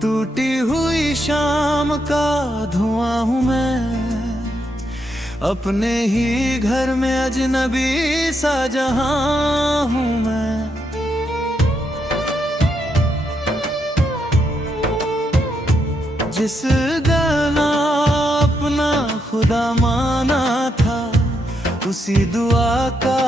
टूटी हुई शाम का धुआं हूँ मैं, अपने ही घर में अजनबी सा जहां हूँ मैं। जिस गला अपना खुदा माना था, उसी दुआ का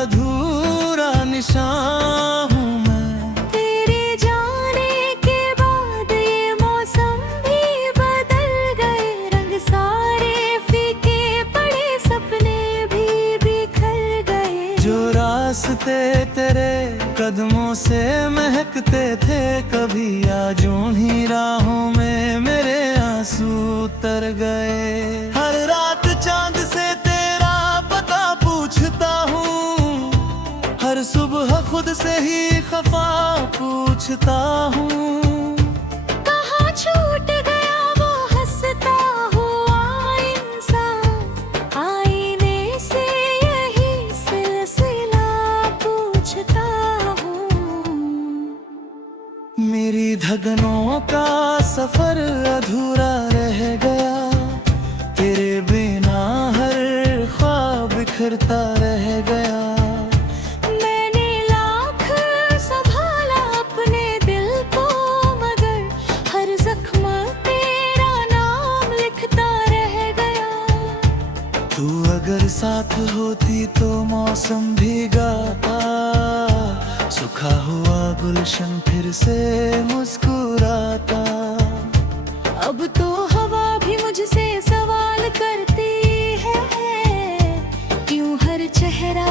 अधूरा निशान हूँ मैं। तेरे जाने के बाद ये मौसम भी बदल गए, रंग सारे फीके पड़े, सपने भी बिखर गए। जो रास्ते तेरे कदमों से महकते थे, कभी आज उन्हीं राहों में मेरे आंसू तर गए। हर रात चांद से तेरा पता पूछता हूँ, हर सुबह खुद से ही खफा पूछता हूँ। कहाँ छूट गया वो हंसता हुआ इंसान, आईने से यही सिलसिला पूछता हूँ। मेरी धगनों का सफर अधूरा रह गया, तेरे बिना हर ख्वाब बिखरता रह गया। मैंने लाख संभाला अपने दिल को, मगर हर जख्म तेरा नाम लिखता रह गया। तू अगर साथ होती तो मौसम भीगाता, सूखा हुआ गुलशन फिर से मुस्कुराता। अब तो हवा भी मुझसे सवाल करती है, क्यों हर चेहरा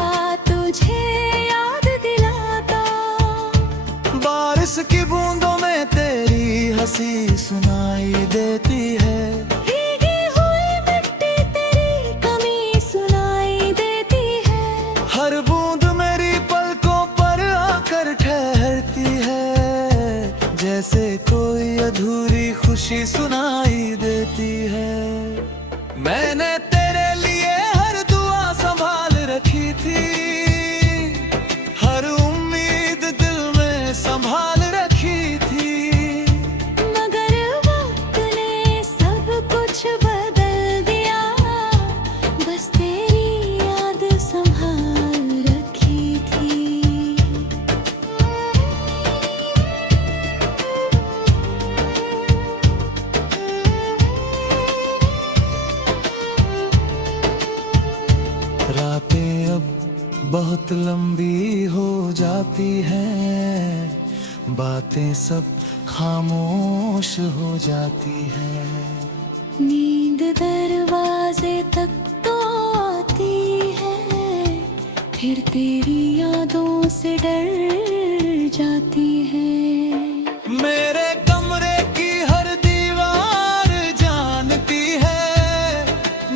तुझे याद दिलाता। बारिश की बूंदों में तेरी हंसी सुनाई देती है, भीगी हुई मिट्टी तेरी कमी सुनाई देती है। हर बूंद मेरी पलकों पर आकर ठहरती है, जैसे कोई अधूरी खुशी सुनाई देती है। मैंने तेरे लिए हर दुआ संभाल रखी थी, हर उम्मीद दिल में संभाल रखी थी। मगर वक्त ने सब कुछ बदल दिया, बस तेरी याद संभाल रखी थी। रातें अब बहुत लंबी हो जाती हैं, बातें सब खामोश हो जाती हैं। नींद दरवाजे तक तो आती है, फिर तेरी यादों से डर जाती है। मेरे कमरे की हर दीवार जानती है,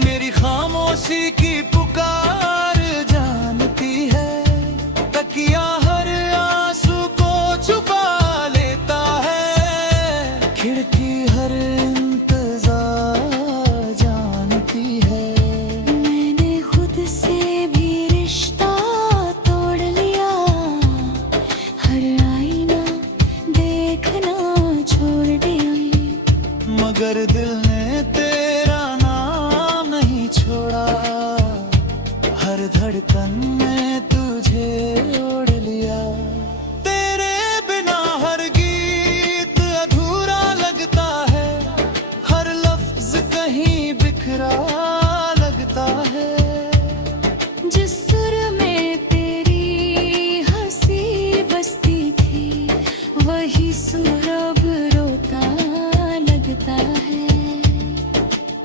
मेरी खामोशी की पुकार जानती है। तकिया हर आंसू को छुपा लेता है, खिड़की हर इंतजार जानती है। मैंने खुद से भी रिश्ता तोड़ लिया, हर आईना देखना छोड़ दिया। मगर दिल ने तेरा नाम नहीं छोड़ा, हर धड़कन में तुझे ओढ़ लिया। तेरे बिना हर गीत अधूरा लगता है, हर लफ्ज कहीं बिखरा लगता है। जिस सुर में तेरी हंसी बसती थी, वही सुर अब रोता लगता है।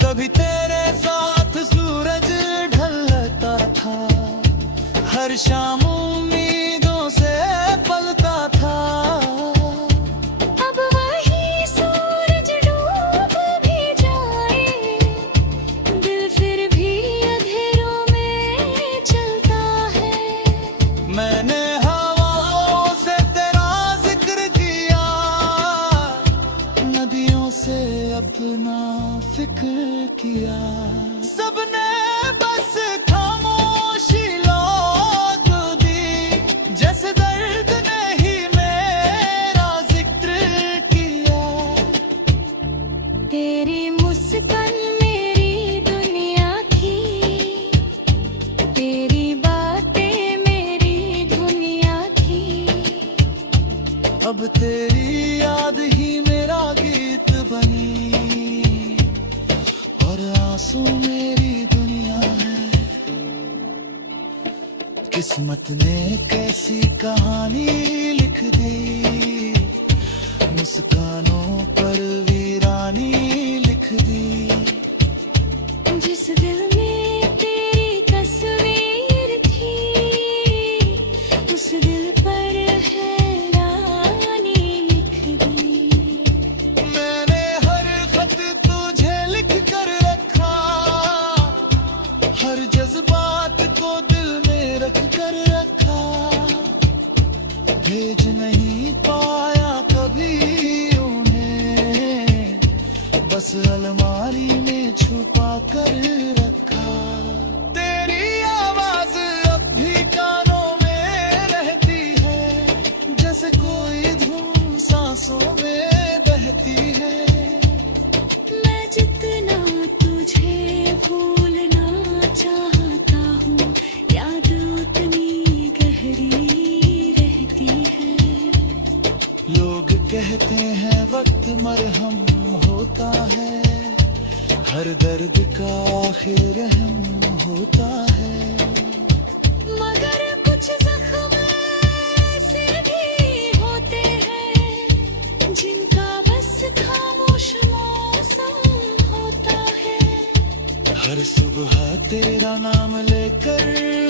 कभी तेरे साथ सूरज ढलता था, हर शाम उम्मीदों से पलता था। अब वही सूरज डूब भी जाए, दिल फिर भी अंधेरों में चलता है। मैंने हवाओं से तेरा जिक्र किया, नदियों से अपना फिक्र किया। सबने बस खामोशी लोग दी, जैसे दर्द ने ही मेरा जिक्र किया। अब तेरी याद ही मेरा गीत बनी और आंसू मेरी दुनिया है। किस्मत ने कैसी कहानी लिख दी, मुस्कानों पर वीरानी लिख दी। जिस दिल में तेरी तस्वीर थी, उस दिल पर हैरानी लिख दी। मैंने हर खत तुझे लिख कर रखा, हर जज्बात को दिल में रख कर रखा। भेज नहीं पाया कभी उन्हें, बस अलमारी में छुपा कर रखा। तेरी आवाज अब भी कानों में रहती है, जैसे कोई धुन सांसों में बहती है। मैं जितना तुझे भूलना चाहता हूँ, याद उतनी गहरी रहती है। लोग कहते हैं वक्त मरहम होता है, हर दर्द का आखिर रहम होता है। मगर कुछ जख्म ऐसे भी होते हैं, जिनका बस खामोश मौसम होता है। हर सुबह तेरा नाम लेकर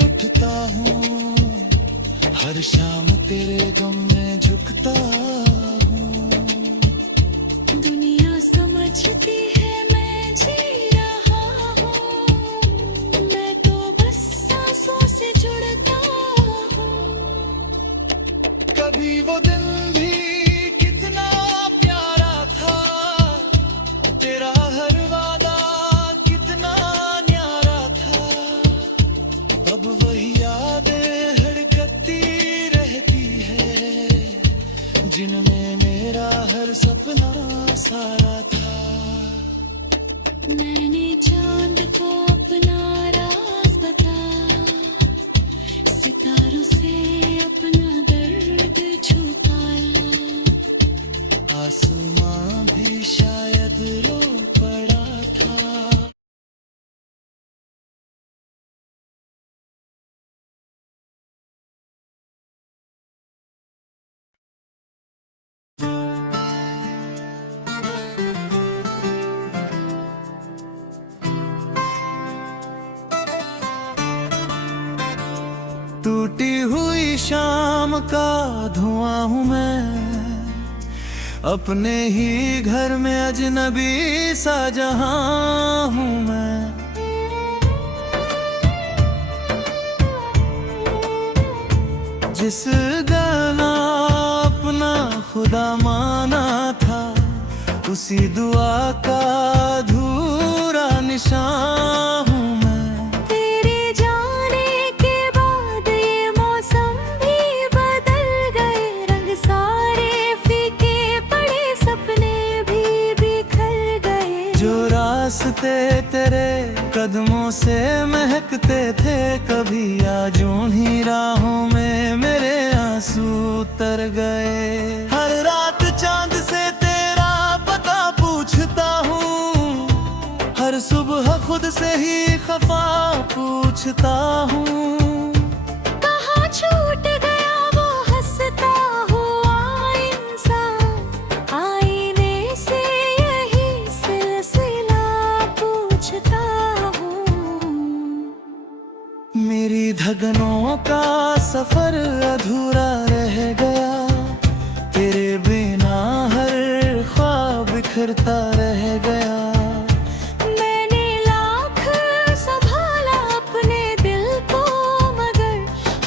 उठता हूँ, हर शाम तेरे गम में झुकता हूँ। दुनिया समझती है मैं जी रहा हूँ, मैं तो बस सांसों से जुड़ता हूँ। कभी वो दिन भी कितना प्यारा था, तेरा हर वादा कितना न्यारा था। अब वही यादें धड़कती रहती है, जिनमें मेरा हर सपना सारा था। मैंने चांद को अपना राज बताया, सितारों से अपना दर्द छुपाया। आसमां भी शायद रो पड़ा था। टूटी हुई शाम का धुआं हूँ मैं, अपने ही घर में अजनबी सा जहां हूँ मैं। जिस गाना अपना खुदा माना था, उसी दुआ का अधूरा निशान हूँ मैं। तेरे जाने के बाद ये मौसम भी बदल गए, रंग सारे फीके पड़े, सपने भी बिखर गए। जो रास्ते तेरे कदमों से महकते थे, कभी आज उन्हीं राहों में मेरे आंसू तर गए। हर रात चांद से तेरा पता पूछता हूँ, हर सुबह खुद से ही खफा पूछता हूँ। कहाँ छूट गया वो हंसता हुआ इंसान, आईने से यही सिलसिला पूछता हूँ। मेरी धगनों का सफर अधूरा रह गया, तेरे बिना हर ख्वाब बिखरता रह गया। मैंने लाख संभाला अपने दिल को, मगर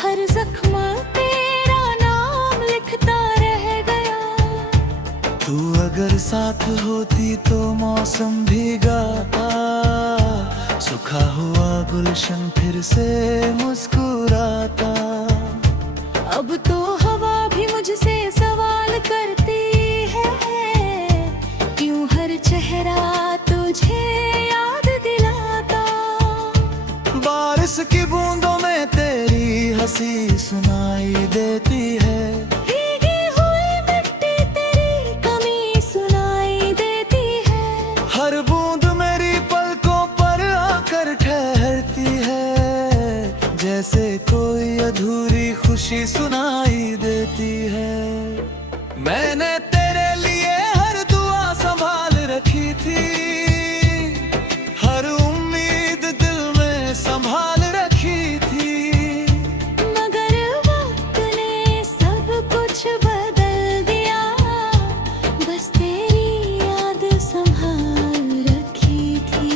हर जख्म तेरा नाम लिखता रह गया। तू अगर साथ होती तो मौसम भीगाता, सूखा हुआ गुलशन फिर से मुस्कुराता। अब तो हवा भी मुझसे सवाल करती है, क्यों हर चेहरा तुझे याद दिलाता। बारिश की बूंदों में तेरी हंसी सुनाई देती है, भीगी हुई मिट्टी मैंने तेरे लिए हर दुआ संभाल रखी थी, हर उम्मीद दिल में संभाल रखी थी। मगर वक्त ने सब कुछ बदल दिया, बस तेरी याद संभाल रखी थी।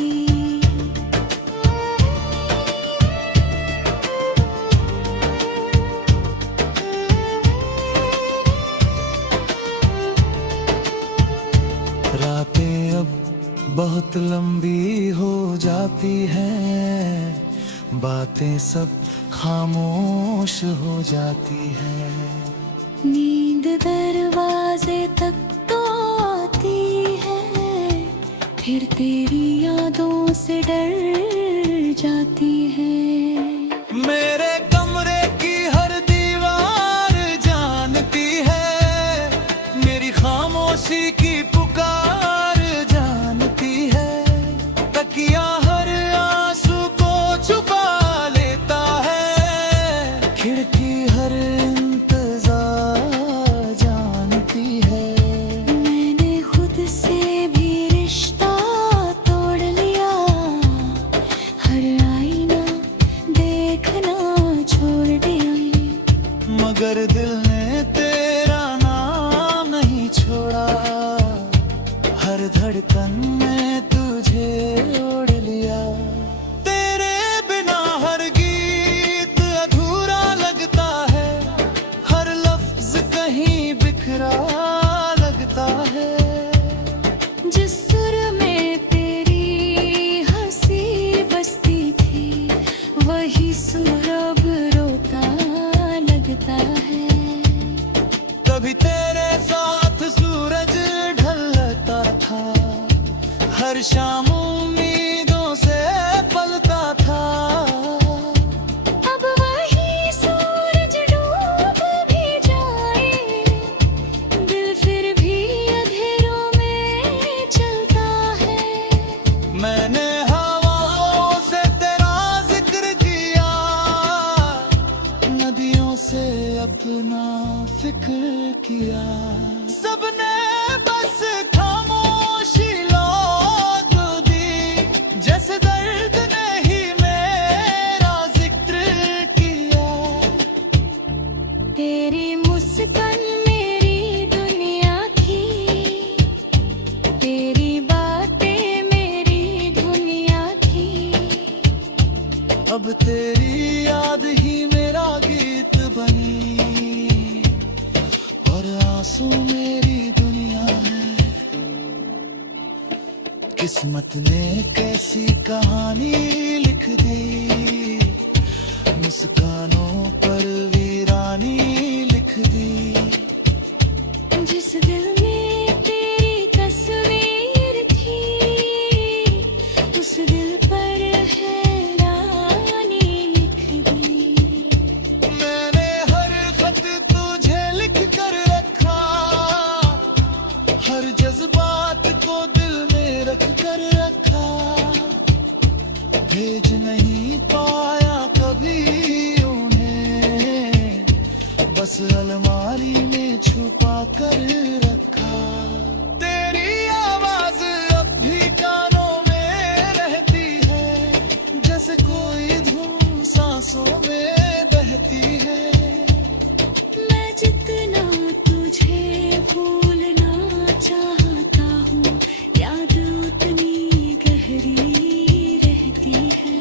रातें अब बहुत लंबी हो जाती हैं, बातें सब खामोश हो जाती हैं। नींद दरवाजे तक तो आती है, फिर तेरी यादों से डर जाती है। मेरे कमरे की हर दीवार जानती है, मेरी खामोशी की पुकार जानती है। तकिया हर आंसू को छुपा लेता है, खिड़की हर इंतजार जानती है। मैंने खुद से भी रिश्ता तोड़ लिया, हर आईना देखना छोड़ दिया, मगर दिल ने तेरा नाम नहीं छोड़ा, हर धड़कन में तुझे ओढ़ लिया। तेरे बिना हर गीत अधूरा लगता है, हर लफ्ज कहीं बिखरा लगता है। जिस सुर में तेरी हंसी बसती थी, वही सुर अब रोता लगता है। कभी तेरे साथ सूरज ढलता था, हर शाम उम्मीदों से पलता था। अब वही सूरज डूब भी जाए, दिल फिर भी अंधेरों में चलता है। मैंने हवाओं से तेरा जिक्र किया, नदियों से अपना फिक्र किया। सबने बस खामोशी लौट दी, जैसे दर्द ने ही मेरा जिक्र किया। तेरी मुस्कान मेरी दुनिया थी, तेरी बातें मेरी दुनिया थी। अब तेरी याद ही मेरा गीत बनी, और आंसू मेरी दुनिया है। किस्मत ने कैसी कहानी लिख दी, मुस्कानों पर वीरानी लिख दी। जिस दिल में तेरी तस्वीर थी, उस दिल पर हैरानी लिख दी। मैंने हर खत तुझे लिख कर रखा, हर जज्बात को दिल में रख कर रखा। भेज नहीं पाया कभी उन्हें, बस अलमारी में छुपा कर रखा। तेरी आवाज अब भी कानों में रहती है, जैसे कोई धुन सांसों में बहती है। मैं जितना तुझे भूलना चाहता हूँ, याद उतनी गहरी रहती है।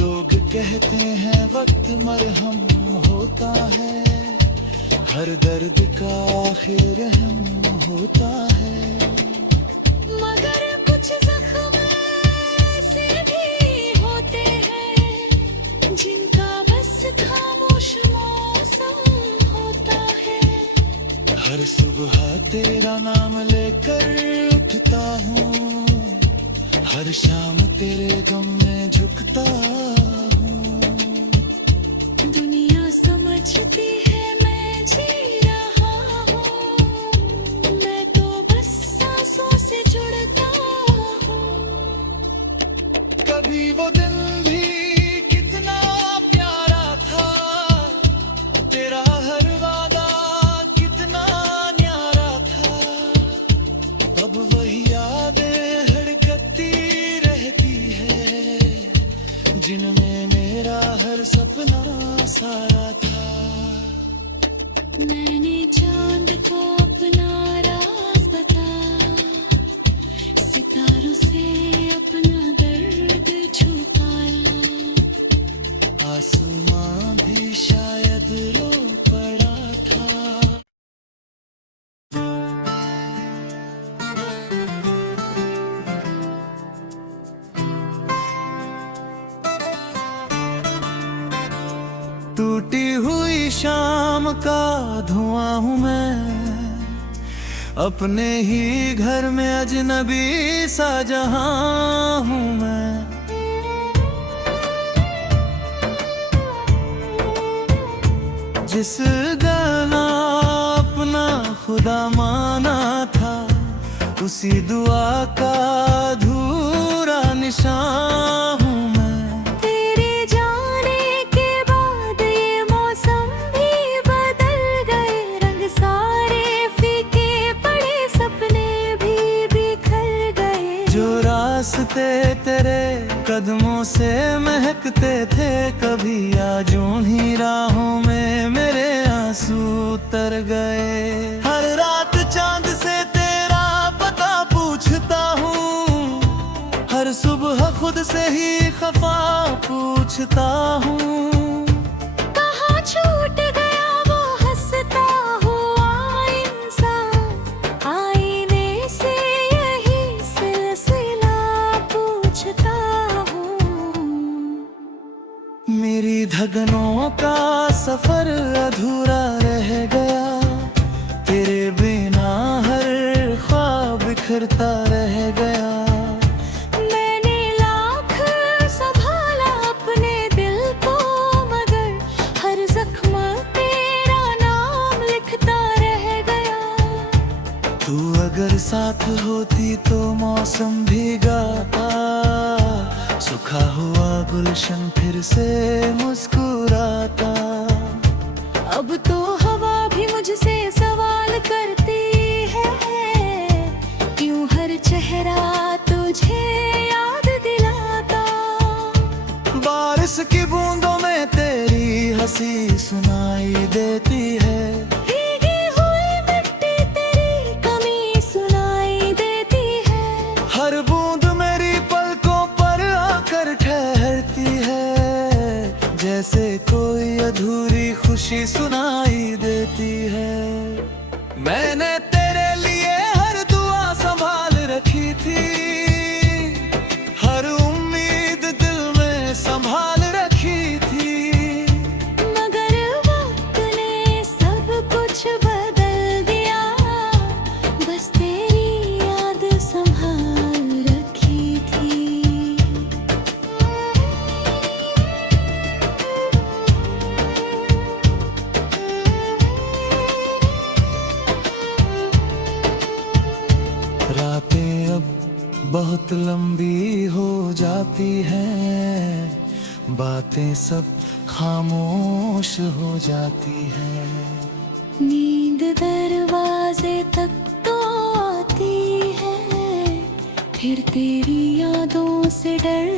लोग कहते हैं वक्त मरहम होता है, हर दर्द का आखिर रहम होता है। मगर कुछ जख्म ऐसे भी होते हैं, जिनका बस खामोश मौसम होता है। हर सुबह तेरा नाम लेकर उठता हूँ, हर शाम तेरे गम में झुकता हूँ। दुनिया समझती है मैं जी रहा हूँ, मैं तो बस सांसों से जुड़ता हूँ। कभी वो दिन भी कितना प्यारा था, तेरा हर वादा कितना नाम का धुआं हूँ मैं, अपने ही घर में अजनबी सा जहां हूँ मैं। जिस गाना अपना खुदा माना था, उसी दुआ का अधूरा निशान हूँ मैं। तेरे जाने के बाद ये मौसम भी बदल गए, रंग सारे फीके पड़े, सपने भी बिखर गए। जो रास्ते तेरे कदमों से महकते थे, कभी आज उन्हीं राहों में मेरे आंसू तर गए। हर रात चांद से तेरा पता पूछता हूँ, हर सुबह खुद से ही खफा पूछता हूँ। कहाँ छूट गया वो हंसता हुआ इंसान, आईने से यही सिलसिला पूछता हूँ। मेरी धगनों का सफर अधूरा रह गया, तेरे बिना हर ख्वाब बिखरता रह गया। मैंने लाख संभाला अपने दिल को, मगर हर जख्म तेरा नाम लिखता रह गया। तू अगर साथ होती तो मौसम भीगाता, सूखा हुआ गुलशन फिर से मुस्कुराता। अब तो हवा भी मुझसे सवाल करती है, क्यों हर चेहरा तुझे याद दिलाता। बारिश की बूंदों में तेरी हंसी सुनाई देती है, भीगी हुई मिट्टी तेरी कमी सुनाई देती है। हर बूंद मेरी पलकों पर आकर ठहरती है, जैसे कोई अधूरी खुशी सुनाई देती है। मैंने तेरे लिए हर दुआ संभाल रखी थी, हर उम्मीद दिल में संभाल रखी थी। मगर वक्त ने सब कुछ बदल दिया, बस तेरी याद संभाल रखी थी। रातें अब बहुत लंबी हो जाती हैं, बातें सब खामोश हो जाती हैं। नींद दरवाजे तक तो आती है, फिर तेरी यादों से डर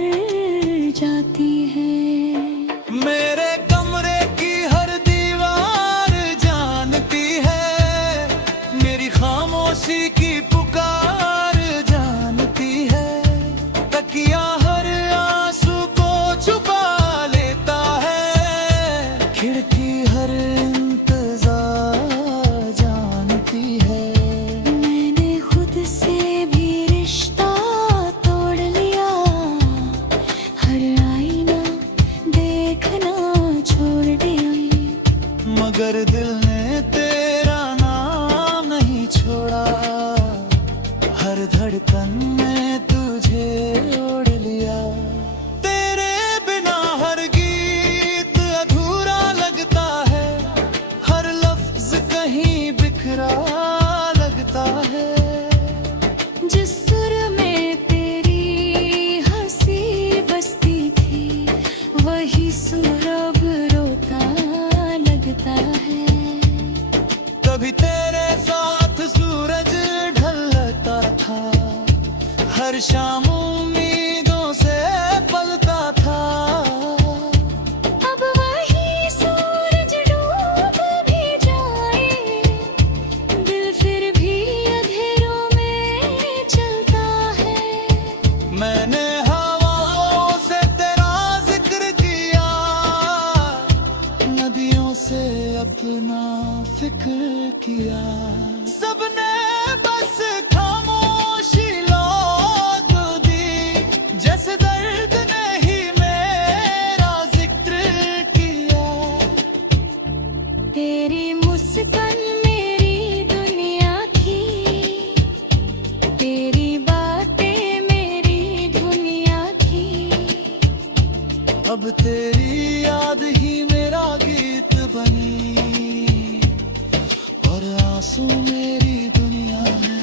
जाती है। मेरे कमरे की हर दीवार जानती है, मेरी खामोशी की पुकार जानती है। तकिया हर आंसू को छुपा लेता है, खिड़की हर इंतजार जानती है। मैंने खुद से भी रिश्ता तोड़ लिया, हर आईना देखना छोड़ दिया। मगर दिल ने तेरा नाम नहीं छोड़ा, हर धड़कन में तुझे ओढ़ लिया। तेरे बिना हर गीत अधूरा लगता है, हर लफ्ज कहीं बिखरा लगता है। जिस सुर में तेरी हंसी बसती थी, वही सुर अब रोता लगता है। कभी तेरे साथ सूरज ढलता था, हर शाम उम्मीदों से पलता था। अब वही सूरज डूब भी जाए, दिल फिर भी अंधेरों में चलता है। मैंने हवाओं से तेरा जिक्र किया, नदियों से अपना फिक्र किया। सबने बस खामोशी लौट दी, जैसे दर्द ने ही मेरा जिक्र किया। तेरी बचपन मेरी दुनिया थी, तेरी बातें मेरी दुनिया थी। अब तेरी याद ही मेरा गीत बनी और आंसू मेरी दुनिया है।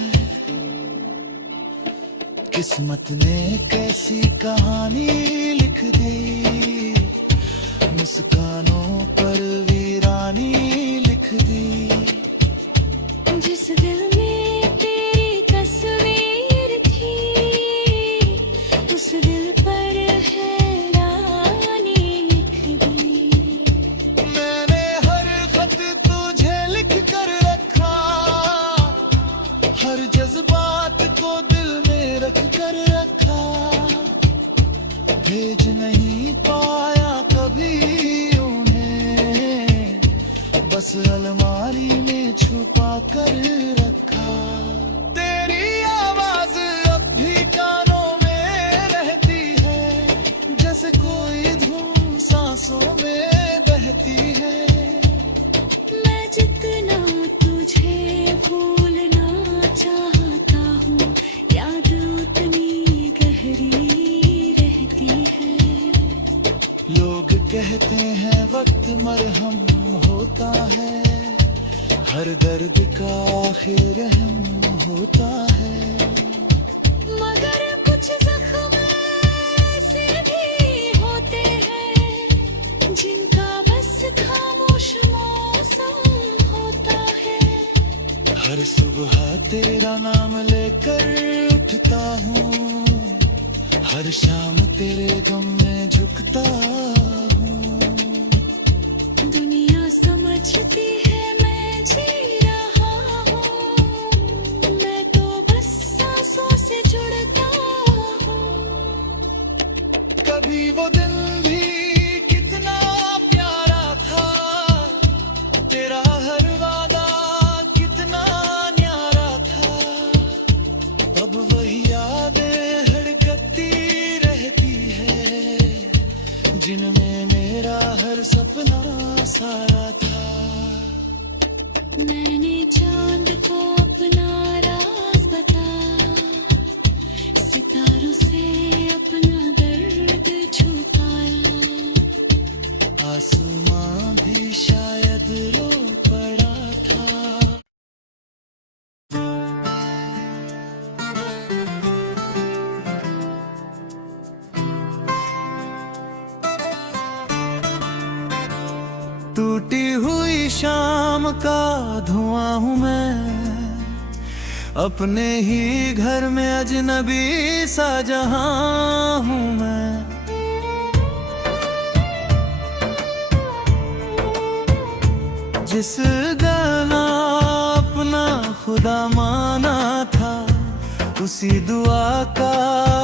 किस्मत ने कैसी कहानी लिख दी, मुस्कानों पर वीरानी लिख दी। जिस दिल में तेरी तस्वीर थी, उस दिल पर हैरानी लिख दी। मैंने हर खत तुझे लिख कर रखा, हर जज्बात को दिल में रख कर रखा। भेज नहीं पाया कभी उन्हें, बस अलमारी में छुपा कर रखा। तेरी आवाज अब भी कानों में रहती है, जैसे कोई धुन सांसों में बहती है। मैं जितना तुझे भूलना चाहता हूँ, याद उतनी गहरी रहती है। लोग कहते हैं वक्त मरहम होता है, हर दर्द का आखिर रहम होता है। मगर कुछ जख्म ऐसे भी होते हैं, जिनका बस खामोश मौसम होता है। हर सुबह तेरा नाम लेकर उठता हूँ, हर शाम तेरे गम में झुकता हूँ। दुनिया समझती है मैं जी रहा हूँ, मैं तो बस सांसों से जुड़ता हूँ। कभी वो दिन भी कितना प्यारा था, तेरा हर वादा कितना न्यारा था। अब वही यादें धड़कती रहती है, जिनमें मेरा हर सपना सारा था। मैंने चांद को अपना राज बताया, सितारों से अपना दर्द छुपाया। आसमां भी शायद रो पड़ा था। टूटी हुई शाम का धुआं हूँ मैं, अपने ही घर में अजनबी सा जहां हूँ मैं। जिस गाना अपना खुदा माना था, उसी दुआ का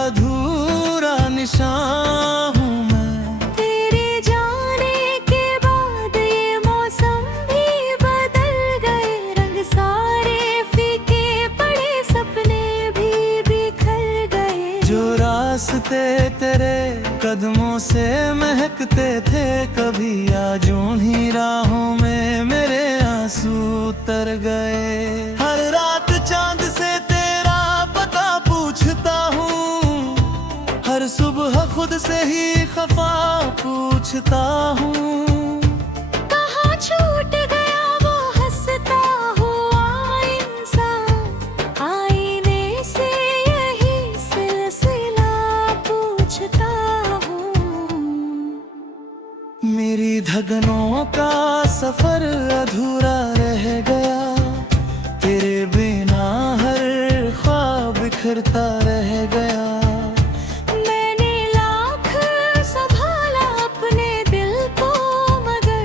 अधूरा निशान हूँ मैं। तेरे जाने के बाद ये मौसम भी बदल गए, रंग सारे फीके पड़े, सपने भी बिखर गए। जो रास्ते तेरे कदमों से महकते थे, कभी आज उन्हीं राहों में मेरे आंसू तर गए। हर रात चांद से तेरा पता पूछता हूँ, हर सुबह खुद से ही खफा पूछता हूँ। कहाँ छूट गया वो हंसता हुआ इंसान, आईने से यही सिलसिला पूछता हूँ। मेरी धगनों का सफर अधूरा रह गया, तेरे बिना हर ख्वाब बिखरता रह गया। मैंने लाख संभाला अपने दिल को, मगर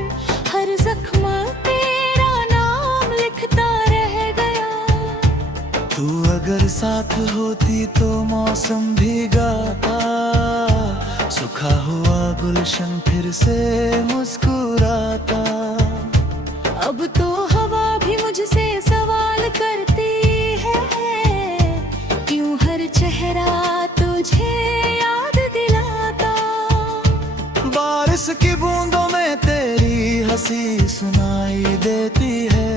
हर जख्म तेरा नाम लिखता रह गया। तू अगर साथ होती तो मौसम भीगाता, सूखा हुआ गुलशन फिर से मुस्कुराता। अब तो हवा भी मुझसे सवाल करती है, क्यों हर चेहरा तुझे याद दिलाता। बारिश की बूंदों में तेरी हंसी सुनाई देती है,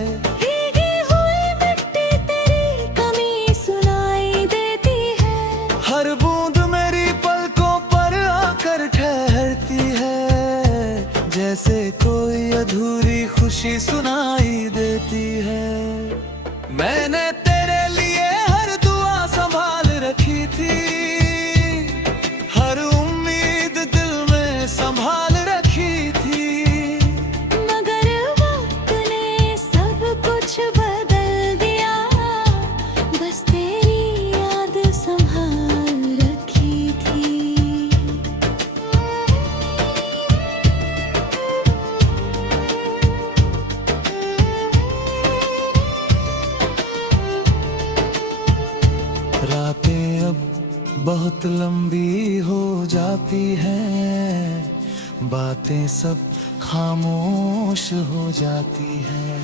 मैंने तेरे लिए हर दुआ संभाल रखी थी, हर उम्मीद दिल में संभाल रखी थी। मगर वक्त ने सब कुछ बदल दिया, बस तेरी याद संभाल रखी थी। रातें अब बहुत लंबी हो जाती हैं, बातें सब खामोश हो जाती हैं।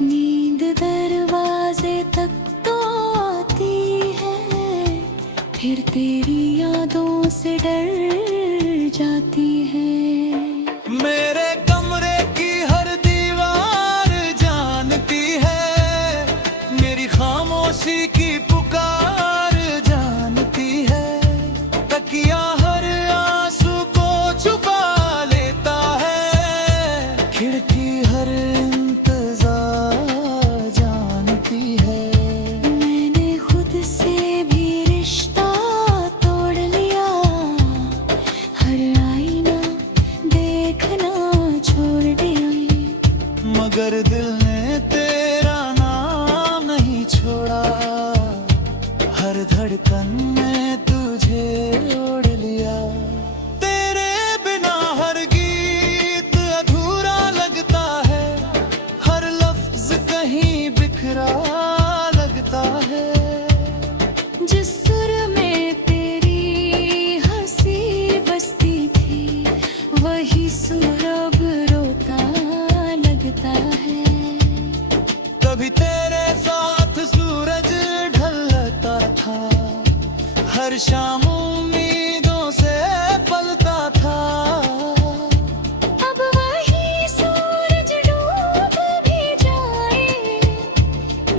नींद दरवाजे तक तो आती है, फिर तेरी यादों से डर जाती है। मेरे कमरे की हर दीवार जानती है, मेरी खामोशी की पुकार जानती है। तकिया हर आंसू को छुपा लेता है, खिड़की हर इंतजार जानती है। मैंने खुद से भी रिश्ता तोड़ लिया, हर आईना देखना छोड़ दिया, मगर दिल ने तेरा नाम नहीं छोड़ा, हर धड़कन में तुझे ओढ़ लिया। तेरे बिना हर गीत अधूरा लगता है, हर लफ्ज कहीं बिखरा लगता है। जिस सुर में तेरी हंसी बसती थी, वही सुर अब रोता लगता है। कभी तेरे साथ सूरज ढलता था, हर शाम उम्मीदों से पलता था। अब वही सूरज डूब भी जाए,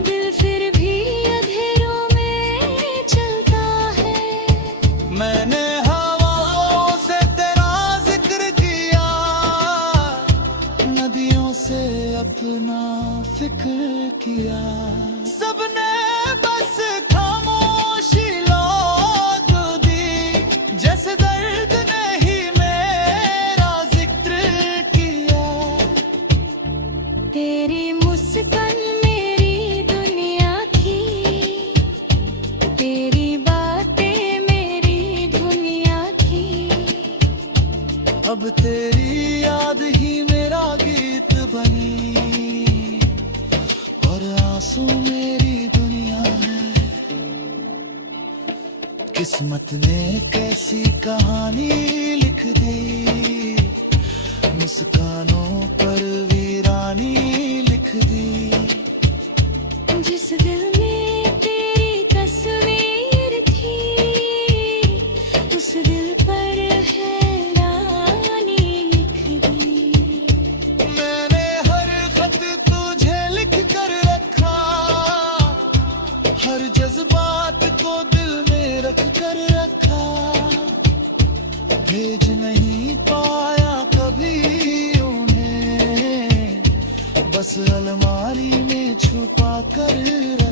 दिल फिर भी अंधेरों में चलता है। मैंने हवाओं से तेरा जिक्र किया, नदियों से अपना फिक्र किया। सबने बस खामोशी लौट दी, जैसे दर्द ने ही मेरा जिक्र किया। तेरी मुस्कान मेरी दुनिया थी, तेरी बातें मेरी दुनिया थी। अब तेरी याद ही मेरा गीत बनी, और आंसू मेरी दुनिया है। किस्मत ने कैसी कहानी लिख दी, मुस्कानों पर वीरानी लिख दी। जिस दिल में तेरी तस्वीर थी, उस दिल पर हैरानी लिख दी। मैंने हर खत तुझे लिख कर रखा, हर जज्बात को दिल में रख कर रखा। भेज नहीं पाया कभी उन्हें, बस अलमारी में छुपा कर रखा।